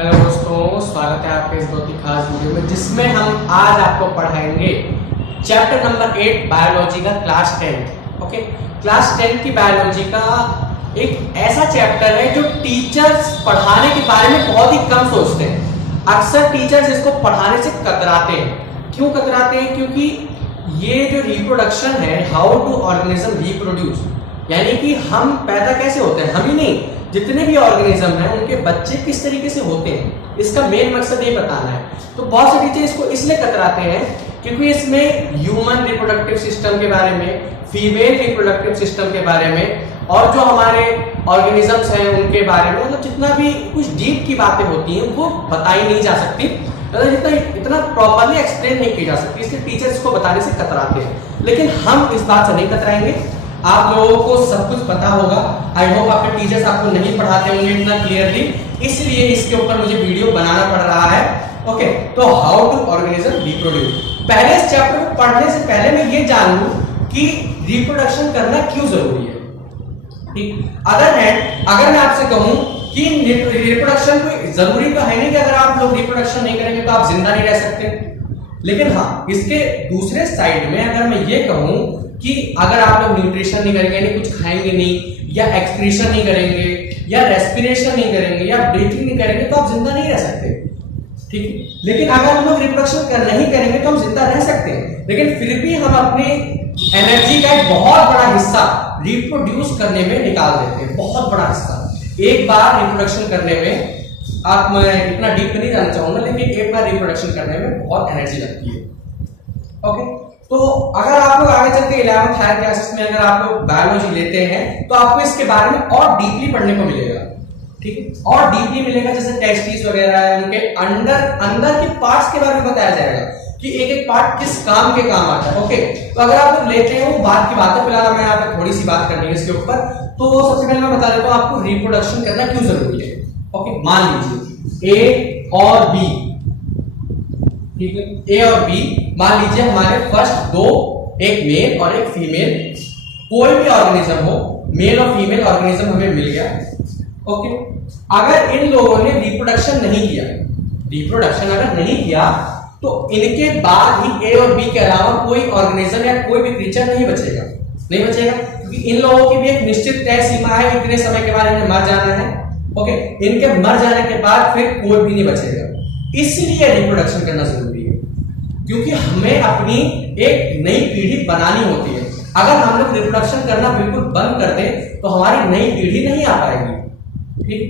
Hello दोस्तों, स्वागत है आपके इस बहुत ही खास वीडियो में जिसमें हम आज आपको पढ़ाएंगे चैप्टर नंबर 8 बायोलॉजी का क्लास 10। ओके, क्लास 10 की बायोलॉजी का एक ऐसा चैप्टर है जो टीचर्स पढ़ाने के बारे में बहुत ही कम सोचते हैं। अक्सर टीचर्स इसको पढ़ाने से कतराते हैं। क्यों कतराते हैं? क्योंकि ये जो रिप्रोडक्शन है, हाउ टू ऑर्गेनिज्म रिप्रोड्यूस, यानी कि हम पैदा कैसे होते हैं, हम ही नहीं जितने भी ऑर्गेनिज्म हैं उनके बच्चे किस तरीके से होते हैं, इसका मेन मकसद ये बताना है। तो बहुत से टीचर इसको इसलिए कतराते हैं क्योंकि इसमें ह्यूमन रिप्रोडक्टिव सिस्टम के बारे में, फीमेल रिप्रोडक्टिव सिस्टम के बारे में और जो हमारे ऑर्गेनिजम्स हैं उनके बारे में, मतलब जितना भी कुछ डीप की बातें होती हैं वो बताई नहीं जा सकती, मतलब इतना प्रॉपरली एक्सप्लेन नहीं की जा सकती, इसलिए टीचर्स को बताने से कतराते हैं। लेकिन हम इस बात से नहीं कतराएंगे। आप लोगों को सब कुछ पता होगा। आई होप आपके टीचर्स आपको नहीं पढ़ाते होंगे इतना क्लियरली, इसलिए इसके ऊपर मुझे वीडियो बनाना पड़ रहा है। ओके, तो हाउ टू ऑर्गेनिज्म रिप्रोड्यूस। पहले इस चैप्टर को पढ़ने से पहले मैं ये जान लूं कि रिप्रोडक्शन करना क्यों जरूरी है। ठीक, अगर मैं आपसे कहूं कि रिप्रोडक्शन कोई जरूरी तो है नहीं कि अगर आप लोग रिप्रोडक्शन नहीं करेंगे तो आप जिंदा नहीं रह सकते, लेकिन हाँ, इसके दूसरे साइड में अगर मैं ये कहूं कि अगर आप लोग न्यूट्रिशन नहीं करेंगे, यानी कुछ खाएंगे नहीं, या एक्सक्रीशन नहीं करेंगे, या रेस्पिरेशन नहीं करेंगे, या ब्रीथिंग नहीं करेंगे तो आप जिंदा नहीं रह सकते। ठीक है, लेकिन अगर हम लोग रिप्रोडक्शन नहीं करेंगे तो हम जिंदा रह सकते हैं, लेकिन फिर भी हम अपनी एनर्जी का एक बहुत बड़ा हिस्सा रिप्रोड्यूस करने में निकाल देते हैं, बहुत बड़ा हिस्सा। एक बार रिप्रोडक्शन करने में, आप मैं इतना डीप नहीं जाना चाहूंगा, लेकिन एक बार रिप्रोडक्शन करने में बहुत एनर्जी लगती है। ओके, तो अगर आप लोग आगे चल के 11th हायर क्लासेस में अगर आप लोग बायोलॉजी लेते हैं तो आपको इसके बारे में और डीपली पढ़ने को मिलेगा। ठीक है, और डीपली मिलेगा, जैसे टेस्टिस वगैरह है, उनके अंदर के पार्ट्स के बारे में बताया जाएगा कि एक एक पार्ट किस काम के काम आता है। ओके, तो अगर आप लोग लेते हैं वो बात की बात है, फिलहाल मैं यहाँ पे थोड़ी सी बात करनी है इसके ऊपर। तो सबसे पहले मैं बता देता हूँ आपको रिप्रोडक्शन करना क्यों जरूरी है। ओके, मान लीजिए ए और बी, ठीक है, ए और बी मान लीजिए हमारे फर्स्ट दो, एक मेल और एक फीमेल, कोई भी ऑर्गेनिज्म हो, मेल और फीमेल ऑर्गेनिज्म हमें मिल गया। ओके, अगर इन लोगों ने रिप्रोडक्शन नहीं किया, रिप्रोडक्शन अगर नहीं किया तो इनके बाद ही ए और बी के अलावा कोई ऑर्गेनिज्म या कोई भी क्रीचर नहीं बचेगा, नहीं बचेगा, क्योंकि इन लोगों की भी एक निश्चित तय सीमा है, इतने समय के बाद इन्हें मर जाना है। ओके, इनके मर जाने के बाद फिर कोई भी नहीं बचेगा, इसलिए रिप्रोडक्शन करना जरूरी है, क्योंकि हमें अपनी एक नई पीढ़ी बनानी होती है। अगर हम लोग रिप्रोडक्शन करना बिल्कुल बंद कर दें तो हमारी नई पीढ़ी नहीं आ पाएगी। ठीक,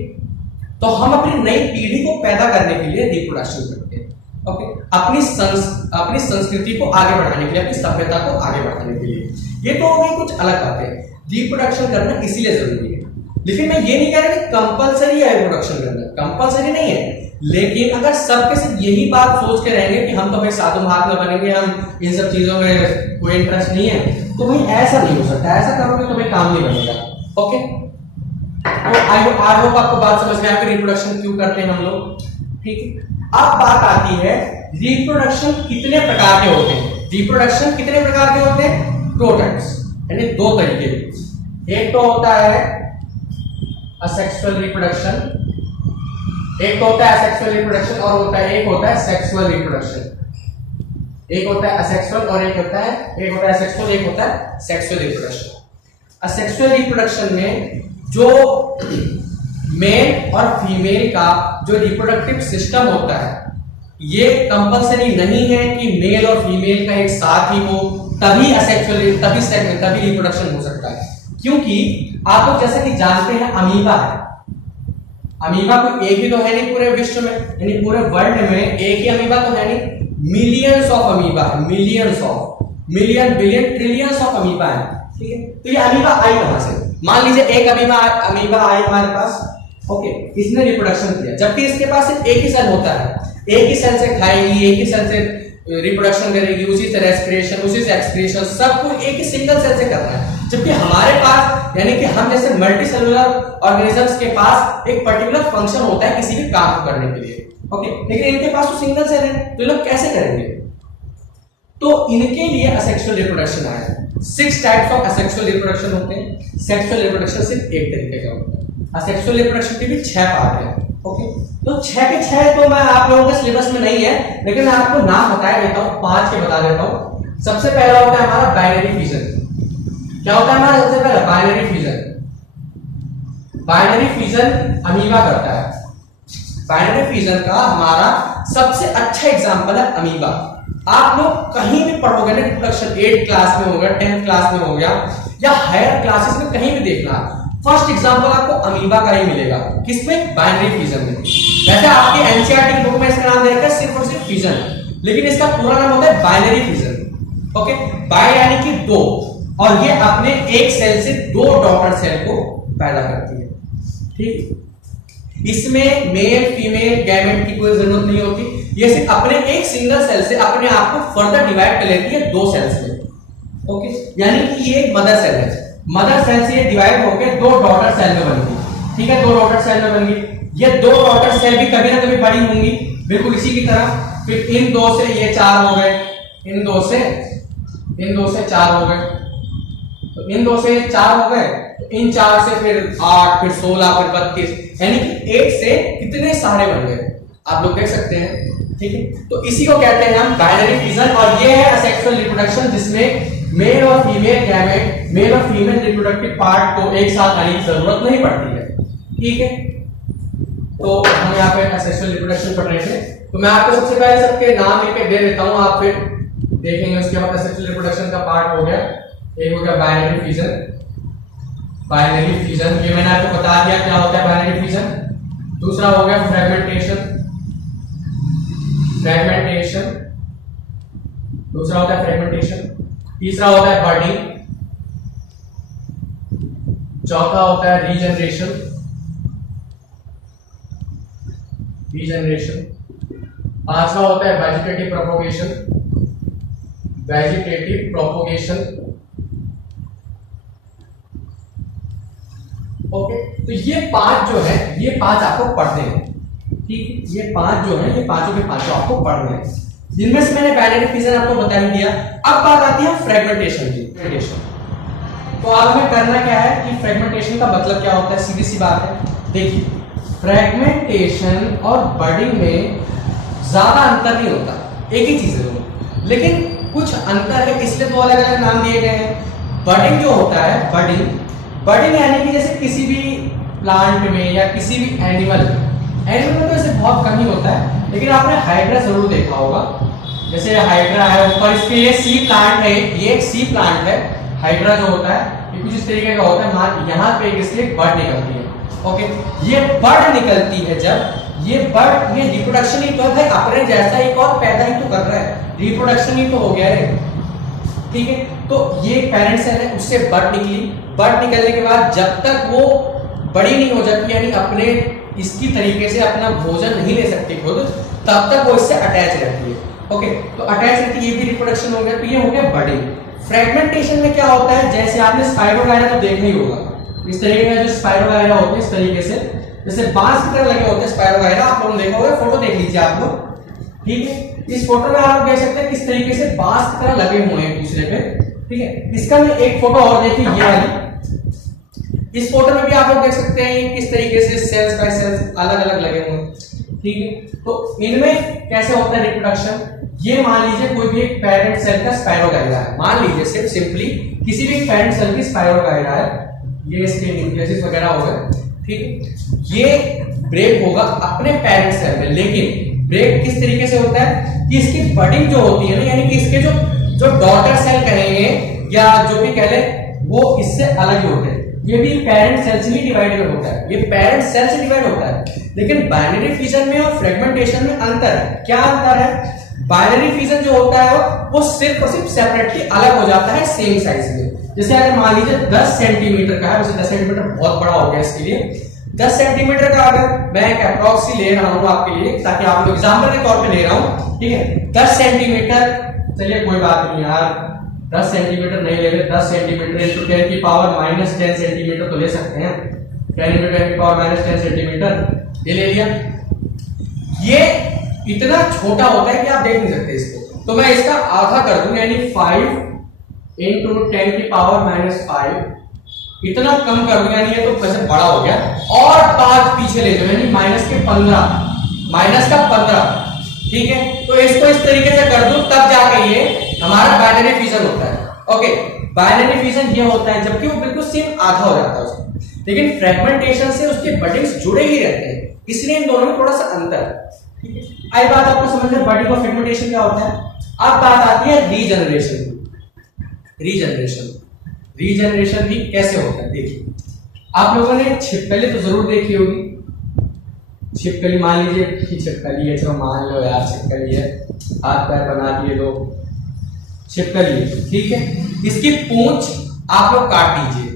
तो हम अपनी नई पीढ़ी को पैदा करने के लिए रिप्रोडक्शन करते हैं। ओके, अपनी संस्कृति को आगे बढ़ाने के लिए, अपनी सभ्यता को आगे बढ़ाने के लिए। ये तो हो गई कुछ अलग बातें, रिप्रोडक्शन करना इसीलिए जरूरी है। लेकिन मैं ये नहीं कह रहा कि कंपलसरी है रिप्रोडक्शन करना, कंपलसरी नहीं है, लेकिन अगर सबके सिर्फ यही बात सोच के रहेंगे कि हम तो भाई साधु महात्मा बनेंगे, हम इन सब चीजों में कोई इंटरेस्ट नहीं है, तो भाई ऐसा नहीं हो सकता। ऐसा करोगे तो भाई काम नहीं बनेगा। ओके, तो आई होप आपको बात समझ में आ गई रिप्रोडक्शन क्यों करते हैं हम लोग। ठीक है, अब बात आती है रिप्रोडक्शन कितने प्रकार के होते हैं। रिप्रोडक्शन कितने प्रकार के होते हैं? दो टाइप्स, यानी दो तरीके। एक तो होता है असेक्सुअल रिप्रोडक्शन, एक तो होता है असेक्सुअल रिप्रोडक्शन और होता है एक होता है सेक्सुअल रिप्रोडक्शन। एक होता है असेक्सुअल और एक होता है सेक्सुअल, एक होता है सेक्सुअल रिप्रोडक्शन। असेक्सुअल रिप्रोडक्शन में जो मेल और फीमेल का जो रिप्रोडक्टिव सिस्टम होता है, ये कंपलसरी नहीं है कि मेल और फीमेल का एक साथ ही हो तभी असेक्सुअल तभी रिप्रोडक्शन हो सकता है। क्योंकि आप लोग जैसे कि जानते हैं अमीबा है, अमीबा कोई एक ही तो है नहीं पूरे विश्व में, यानी पूरे वर्ल्ड में एक ही अमीबा तो है नहीं, मिलियंस ऑफ अमीबा है, million billion trillions of amoeba है। ठीक है, तो ये अमीबा आई कहां से? मान लीजिए एक अमीबा आई हमारे पास। ओके, इसने रिप्रोडक्शन किया, जबकि इसके पास सिर्फ एक ही सेल होता है, एक ही सेल से खाएगी, एक ही सेल से रिप्रोडक्शन करेगी, उसी से रेस्पिरेशन, उसी से एक्सक्रीशन, सब कुछ एक ही सिंगल सेल से करना है। जबकि हमारे पास, यानी कि हम जैसे मल्टी सेलुलर ऑर्गेनिजम्स के पास एक पर्टिकुलर फंक्शन होता है किसी भी काम को करने के लिए। ओके, लेकिन इनके पास तो सिंगल सेल है, तो लोग कैसे करेंगे? तो इनके लिए असेक्सुअल रिप्रोडक्शन आया। 6 टाइप्स ऑफ असेक्सुअल रिप्रोडक्शन होते हैं। सेक्सुअल रिप्रोडक्शन सिर्फ एक तरीके का होता है। असेक्सुअल रिप्रोडक्शन के भी 6 पार्ट हैं। ओके, तो 6 के 6 तो मैं आप लोगों के सिलेबस में नहीं है, लेकिन मैं आपको नाम बता देता हूँ, 5 के बता देता हूँ। सबसे पहला होता है हमारा बाइनरी फिजन। क्या होता है हमारा सबसे पहला? Binary fission. Binary fission amoeba करता है। बाइनरी फिजन का हमारा सबसे अच्छा एग्जांपल है अमीबा। आप लोग कहीं भी पढ़ोगे ना, रिप्रोडक्शन 8 क्लास में हो गया, 10th क्लास में हो गया, या हायर क्लासेस में कहीं भी देखना, फर्स्ट एग्जांपल आपको अमीबा का ही मिलेगा। किसमें? बाइनरी फिजन में। वैसे आपके एनसीईआरटी बुक में इसका नाम दे रखा है सिर्फ और सिर्फ फिजन, लेकिन इसका पूरा नाम होता है बाइनरी फिजन। ओके, बाय यानी कि 2, और ये अपने एक सेल से 2 डॉटर सेल को पैदा करती है। ठीक, इसमें मेल फीमेल गैमेट की कोई जरूरत नहीं होती, ये सिर्फ अपने एक सिंगल सेल से अपने आप को फर्दर डिवाइड कर लेती है 2 सेल्स में। ओके, यानी कि ये एक मदर सेल है। मदर सेल से ये डिवाइड होकर 2 डॉटर सेल में बन गई। ठीक है, 2 डॉटर सेल में बन गई। ये 2 डॉटर सेल भी कभी ना कभी बड़ी होंगी, बिल्कुल इसी की तरह। फिर इन 2 से ये 4 हो गए, इन 2 से 4 हो गए, तो इन 2 से 4 हो गए, इन 4 से फिर 8, फिर 16, फिर 32, यानी कि 1 से कितने सारे बन गए, आप लोग देख सकते हैं। ठीक है, तो इसी को कहते हैं हम बाइनरी फिजन। और ये है असेक्सुअल रिप्रोडक्शन, जिसमें मेल और फीमेल गैमेट, मेल और फीमेल रिप्रोडक्टिव पार्ट को एक साथ आने की जरूरत नहीं पड़ती है। ठीक है, तो हम यहाँ पे असेक्सुअल रिप्रोडक्शन पढ़ रहे थे, तो मैं आपको सबसे पहले सबके नाम लिख के दे देता हूँ, आप फिर देखेंगे। उसके बाद असेक्सुअल रिप्रोडक्शन का पार्ट हो गया, एक हो गया बाइनरी फिजन। बाइनरी फिजन ये मैंने आपको बता दिया क्या होता है बाइनरी फिजन। दूसरा हो गया फ्रेगमेंटेशन। दूसरा होता है फ्रेगमेंटेशन। तीसरा होता है बर्डिंग। चौथा होता है रीजनरेशन। पांचवा होता है वेजिटेटिव प्रोपोगेशन। ओके, तो ये 5 जो है, ये 5 आपको पढ़ने हैं। ठीक, ये 5 जो है, ये पांचों के पांचों आपको पढ़ने हैं, जिनमें से मैंने बाइनरी फिजन आपको बता ही दिया। अब बात आती है फ्रेगमेंटेशन की। तो अब हमें करना क्या है कि फ्रेगमेंटेशन का मतलब क्या होता है, सीधी सी बात है। देखिए, फ्रेगमेंटेशन और बर्डिंग में ज्यादा अंतर नहीं होता, एक ही चीज है, लेकिन कुछ अंतर है, इसलिए 2 अलग अलग नाम दिए गए हैं। बर्डिंग जो होता है, बर्डिंग यानी कि जैसे किसी भी प्लांट में या किसी भी एनिमल में तो ऐसे बहुत कम ही होता है, लेकिन आपने हाइड्रा जरूर देखा होगा। जैसे हाइड्रा है, ऊपर इसके ये सी प्लांट है, ये एक सी प्लांट है। हाइड्रा जो होता है ये कुछ इस तरीके का होता है, यहाँ पे इसकी एक बर्ड निकलती है। ओके, ये बर्ड निकलती है, जब ये बर्ड, ये रिप्रोडक्शन ही तो है, अपने जैसा एक और पैदा ही तो कर रहा है, रिप्रोडक्शन ही तो हो गया है। ठीक है, तो ये पेरेंट सेल है, उससे बर्ड निकली। बर्ड निकलने के बाद जब तक वो बड़ी नहीं हो जाती, यानी अपने इसकी तरीके से अपना भोजन नहीं ले सकती खुद, तब तक वो इससे अटैच रहती है। ओके, तो अटैच रहती है, ये भी रिप्रोडक्शन हो गया, तो ये हो गया बर्डिंग। फ्रेगमेंटेशन में क्या होता है, जैसे आपने स्पाइरोगायरा तो देखा ही होगा, इस तरीके का जो स्पाइरोगायरा होते हैं, इस तरीके से जैसे बांस की तरह लगे होते हैं स्पाइरोगायरा, आप लोगों ने देखा होगा, फोटो देख लीजिए आप लोग। ठीक है, इस फोटो में आप देख सकते हैं किस तरीके से बांस की तरह लगे हुए हैं एक दूसरे पे। ठीक है, इसका मैं एक फोटो और देखिए, ये वाली। इस फोटो में भी आप लोग देख सकते हैं किस तरीके से सेल्स बाय सेल्स अलग अलग लगे हुए हैं। ठीक है, तो इनमें कैसे होता है रिप्रोडक्शन, ये मान लीजिए कोई भी एक पेरेंट सेल का स्पाइरोगायरा है, मान लीजिए सिर्फ सिंपली किसी भी पेरेंट सेल की स्पाइरोगायरा है, ये इसके न्यूक्लियस वगैरह हो गए। ठीक है, ये ब्रेक होगा अपने पेरेंट सेल में, लेकिन ब्रेक किस तरीके से होता है कि इसकी बर्डिंग जो होती है ना, यानी कि इसके जो डॉटर सेल कहेंगे या जो भी कह ले, वो इससे अलग ही होते हैं। ये भी पेरेंट सेल से ही डिवाइड होता है, ये पेरेंट सेल से डिवाइड होता है। लेकिन बाइनरी फिजन में और फ्रेगमेंटेशन में अंतर है। क्या अंतर है, बाइनरी फिजन जो होता है वो सिर्फ और सिर्फ सेपरेटली अलग हो जाता है सेम साइज में। जैसे अगर मान लीजिए 10 सेंटीमीटर का है, वैसे 10 सेंटीमीटर बहुत बड़ा हो गया इसके लिए, 10 सेंटीमीटर का अगर मैं एक अप्रॉक्स ले रहा हूं आपके लिए, ताकि आप लोग एग्जांपल के तौर पे ले रहा हूं। ठीक है, 10 सेंटीमीटर, चलिए कोई बात नहीं यार, 10 सेंटीमीटर नहीं ले रहे, 10 सेंटीमीटर इंटू 10 की पावर -10 सेंटीमीटर तो ले सकते हैं, 10 इंटू 10 की पावर -10 सेंटीमीटर ये ले लिया। ये इतना छोटा होता है कि आप देख नहीं सकते इसको, तो मैं इसका आधा कर दूं, यानी 5 इंटू 10 की पावर -5 इतना कम कर दूं, यानी ये तो वैसे बड़ा हो गया, और 5 पीछे ले जाओ, यानी माइनस का 15, ठीक है। तो इसको इस तरीके से कर दूं, तब जाके ये हमारा बाइनरी फिजन होता है। ओके, बाइनरी फिजन ये होता है जबकि वो बिल्कुल सेम आधा हो जाता है उसका, लेकिन फ्रेगमेंटेशन से उसके बडिंग्स जुड़े ही रहते हैं, इसलिए इन दोनों में थोड़ा सा अंतर है, ठीक है। आई बात आपको समझ में बडिंग और फ्रेगमेंटेशन क्या होता है। अब बात आती है रीजनरेशन की। रीजनरेशन भी कैसे होता है, देखिए आप लोगों ने छिपकली तो जरूर देखी होगी। छिपकली मान लीजिए कि छिपकली है, चलो मान लो यार छिपकली है, हाथ पैर बना दिए दो, छिपकली है, ठीक है। इसकी पूंछ आप लोग काट दीजिए,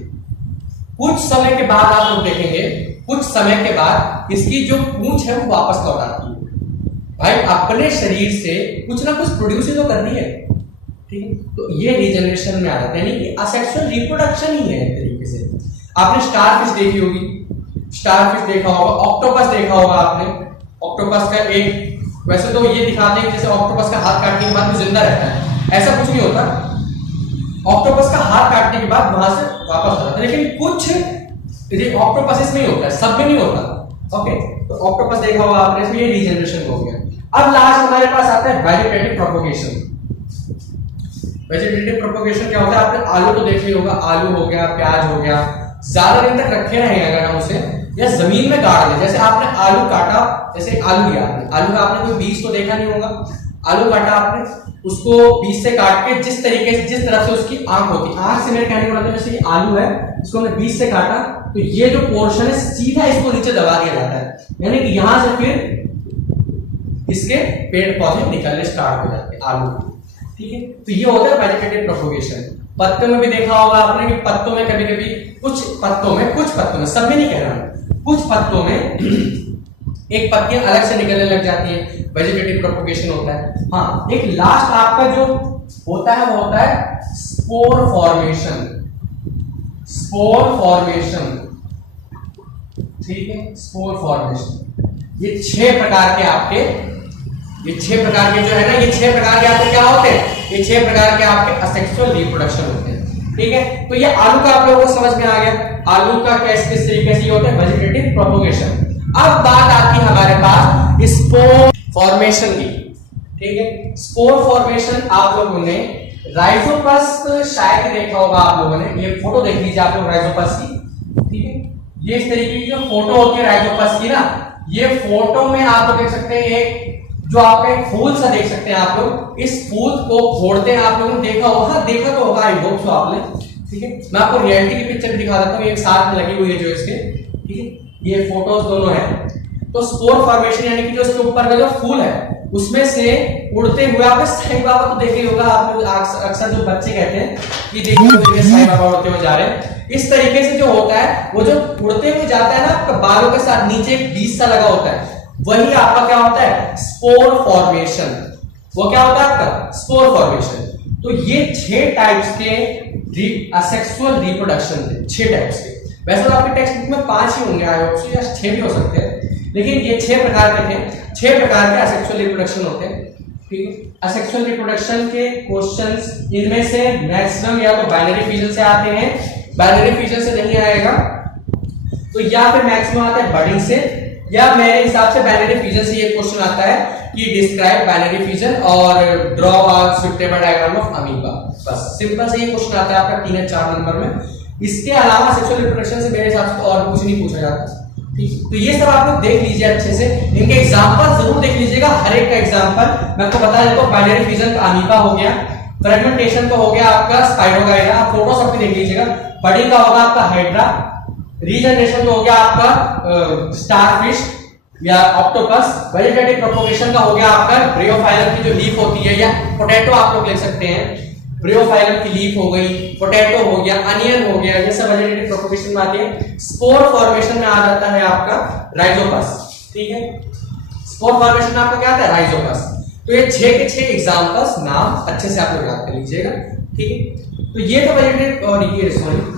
कुछ समय के बाद आप लोग देखेंगे, कुछ समय के बाद इसकी जो पूंछ है वो वापस लौट आती है। भाई अपने शरीर से कुछ ना कुछ प्रोड्यूस तो कर रही है, ठीक है। तो ये रीजनरेशन में आ जाता है, यानी असेक्सुअल रिप्रोडक्शन ही है एक तरीके से। आपने स्टारफिश देखी होगी, स्टारफिश देखा होगा, ऑक्टोपस देखा होगा आपने। ऑक्टोपस का एक, वैसे तो ये दिखाते हैं जैसे ऑक्टोपस का हाथ काटने के बाद वो जिंदा रहता है, ऐसा कुछ नहीं होता। ऑक्टोपस का हाथ काटने के बाद वहां से वापस आ जाता है, लेकिन कुछ ऑक्टोपस में ही होता है, सब में नहीं होता। ओके, तो ऑक्टोपस देखा होगा आपने, इसमें ये रीजनरेशन हो गया। अब लास्ट हमारे पास आता है वेजिटेटिव प्रोपगेशन। वेजिटेटिव प्रोपगेशन क्या होता है, आपने आलू तो देख लिया होगा, आलू हो गया, प्याज हो गया, ज्यादा दिन तक रखे रहें अगर हम उसे, या जमीन में गाड़ दें। जैसे आपने आलू काटा, जैसे आलू लिया आपने, आलू का आपने कोई बीज तो देखा नहीं होगा, आलू काटा आपने, उसको बीज से काट के जिस तरीके से, जिस तरफ से उसकी आंख होती, आंख से मेरे कहने का मतलब जैसे ये आलू है, इसको हमने बीज से काटा, तो ये जो पोर्शन है सीधा इसको नीचे दबा दिया जाता है, यानी कि यहां से फिर इसके पेड़ पौधे निकलने स्टार्ट हो जाते हैं आलू के, ठीक है। तो ये होता है वेजिटेटिव प्रोपगेशन। पत्तों में भी देखा होगा आपने कि पत्तों में कभी कभी कुछ पत्तों में, सब में नहीं कह रहा हूं, कुछ पत्तों में एक पत्तियां अलग से निकलने लग जाती हैं, वेजिटेटिव प्रोपगेशन होता है। हाँ, एक लास्ट आपका जो होता है वो होता है स्पोर फॉर्मेशन, ठीक है, स्पोर फॉर्मेशन। ये 6 प्रकार के आपके, ये 6 प्रकार के जो है ना, ये 6 प्रकार के आपके क्या होते हैं, ये 6 प्रकार के आपके असेक्सुअल रिप्रोडक्शन होते हैं, ठीक है। तो ये आलू का आप लोगों को समझ में आ गया, आलू का किस तरीके से होता है वेजिटेटिव प्रोपगेशन। अब बात आती है हमारे पास स्पोर फॉर्मेशन की, ठीक है। स्पोर फॉर्मेशन आप लोगों ने राइजोपस शायद देखा होगा आप लोगों ने, ये फोटो देख लीजिए आप लोग राइजोपस की, ठीक है। ये इस तरीके की जो फोटो होती है राइजोपस की ना, ये फोटो में आप लोग देख सकते हैं एक जो आप एक फूल सा देख सकते हैं आप लोग, इस फूल को फोड़ते हैं, आप लोगों ने देखा होगा, हाँ देखा तो होगा, आई होप सो आपने, ठीक है। मैं आपको रियलिटी की पिक्चर दिखा देता हूँ, एक साथ में लगी हुई है जो इसके, ठीक है, ये फोटोज दोनों हैं। तो स्पोर फॉर्मेशन यानी कि जो इसके ऊपर का जो फूल है उसमें से उड़ते हुए, आपने साईं बाबा तो देखा ही होगा, आप अक्सर जो बच्चे कहते हैं कि देखिए साईं बाबा उड़ते हुए जा रहे हैं, इस तरीके से जो होता है वो जो उड़ते हुए जाता है ना, आपका बालों के साथ नीचे एक बीज सा लगा होता है, वही आपका क्या होता है स्पोर फॉर्मेशन। वो क्या होता है आपका स्पोर फॉर्मेशन। तो ये 6 टाइप्स के असेक्सुअल रिप्रोडक्शन थे, 6 टाइप्स के। वैसे तो आपके टेक्स्ट बुक में 5 ही होंगे, आई होप सो, या 6 भी हो सकते हैं, लेकिन ये 6 प्रकार के थे, 6 प्रकार के असेक्सुअल रिप्रोडक्शन होते हैं, ठीक है। असेक्सुअल रिप्रोडक्शन के क्वेश्चंस इनमें से मैक्सिमम या तो बाइनरी फिजन से आते हैं, बाइनरी फिजन से नहीं आएगा तो या फिर मैक्सिमम आता है बडिंग से, या मेरे हिसाब से बाइनरी फिजन से ये क्वेश्चन आता है कि डिस्क्राइब बाइनरी फिजन और draw a suitable diagram of amoeba. बस सिंपल से ये क्वेश्चन आता है आपका 3 या 4 नंबर में। इसके अलावा सेक्सुअल रिप्रोडक्शन से मेरे हिसाब से और कुछ नहीं पूछा जाता, ठीक। तो ये सब आप लोग देख लीजिए अच्छे से, इनके एग्जांपल जरूर देख लीजिएगा, हर एक का एग्जांपल मैं आपको बता देता हूं। बाइनरी फिजन का अमीबा हो गया, फ्रेगमेंटेशन तो हो गया आपका स्पाइरोगाइरा, फोटो सब भी देख लीजिएगा। बडिंग का होगा आपका हाइड्रा, रीजनरेशन तो हो गया आपका स्टारफिश या ऑक्टोपस, वेजिटेटिव प्रोपगेशन का हो गया आपका ब्रियोफाइलम की जो लीफ होती है, या पोटैटो आप लोग लिख सकते हैं, ब्रियोफाइलम की लीफ हो गई, पोटैटो हो गया, अनियन हो गया, ये सब वेजिटेटिव प्रोपगेशन में आती है। स्पोर फॉर्मेशन में आ जाता है आपका राइजोपस, ठीक है। स्पोर फॉर्मेशन में आपका क्या आता है राइजोपस। तो ये 6 के 6 एग्जांपल्स नाम अच्छे से आप लोग याद कर लीजिएगा, ठीक है। तो ये था वेजिटेटिव और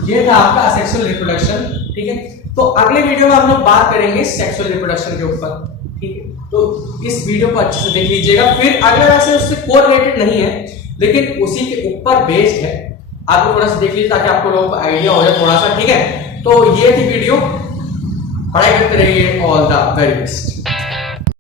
ये था आपका असेक्सुअल रिप्रोडक्शन, ठीक है। तो अगले वीडियो में हम लोग बात करेंगे सेक्सुअल रिप्रोडक्शन के ऊपर, ठीक है। तो इस वीडियो को अच्छे से देख लीजिएगा। फिर अगला वैसे उससे कोरिलेटेड नहीं है लेकिन उसी के ऊपर बेस्ड है, आपको थोड़ा सा देख लीजिए ताकि आपको लोगों को आइडिया हो जाए थोड़ा सा, ठीक है। तो ये थी वीडियो, पढ़ाई करते रहिए, ऑल द वेरी बेस्ट।